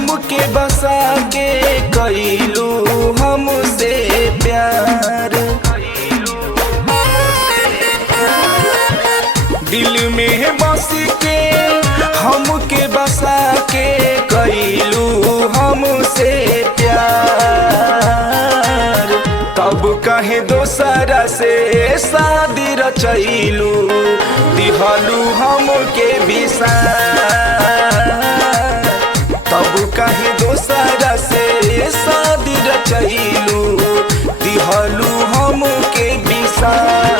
हमके बसा के कइलू हमसे प्यार। दिल में बस के हमके बसा के कइलू हमसे प्यार। तब कहे दोसरा से शादी रचैलू दिहलू हमके बिसार। तब कहे दोसरा से शादी रचैलू दिहलू हमके बिसार।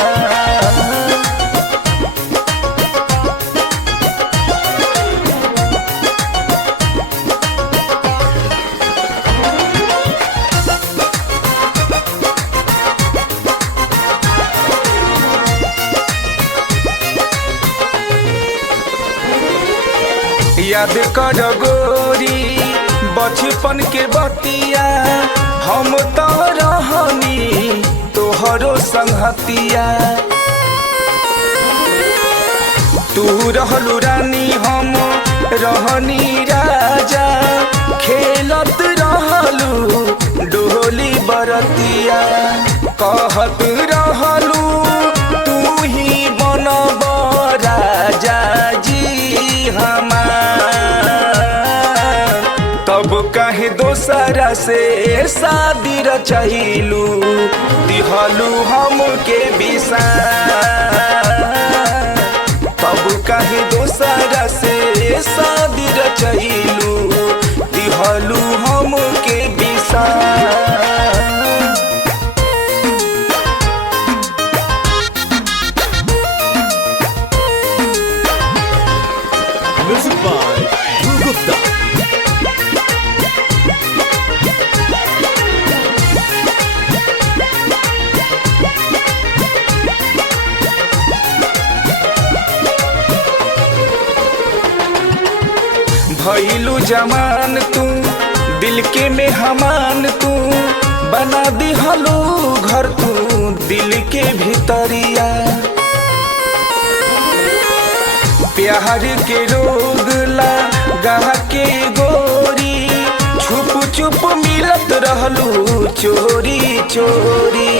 याद कर गोरी बचपन के बतिया, हम तो रहनी तोहरो संगतिया। तू रहलू रानी हम रहनी राजा, खेलत रहलू डोली बरतिया। कहत रहलू तू ही बनब राजा जी हमार। तब कहे दोसरा से शादी रचैलू दिहलू हमके बिसार। तब कहे दोसरा से शादी रचैलू दिहलू हमके बिसार। Music by Dhruv Gupta. भइलू जमान तू दिल के मेहमान, तू बना दिहलू घर तू दिल के भीतरिया। प्यार के रोग लगा के गोरी छुप छुप मिलत रहलू चोरी चोरी।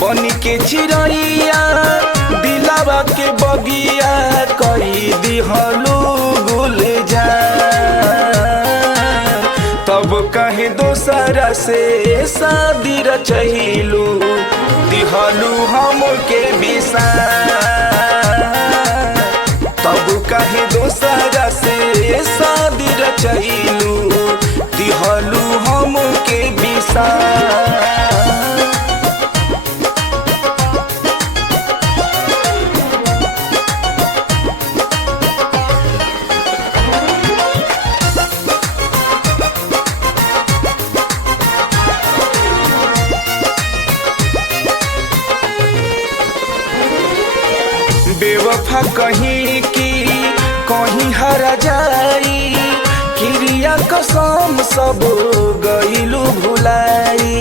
बन के चिड़ैया दिलावा के बगिया कई दिहलू गुलजार। तब कहे दोसरा से शादी रचैलू दिहलू हमके बिसार। तब कहे दोसरा से शादी रचैलू दिहलू हमके बिसार। बेवफा कहीं की कहीं हरा जाई, क्रिया कसम सब गइलू भुलाई।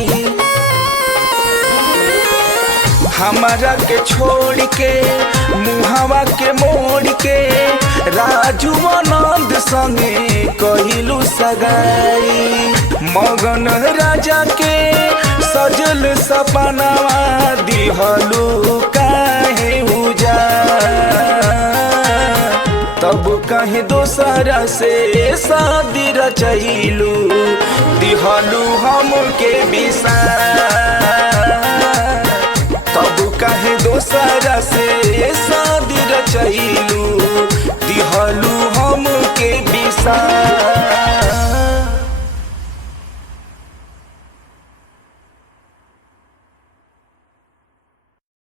हमारा के छोड़ के मुहावा के मोड़ के राजू आनंद संगे कहिलू सगाई। मगन राजा के सजल सपनावा दिहलू काहे उजाड़। तब कहे दोसरा से शादी रचैलू दिहलू हमके बिसार। तब कहे दोसरा से शादी रचैलू दिहलू हमके बिसार।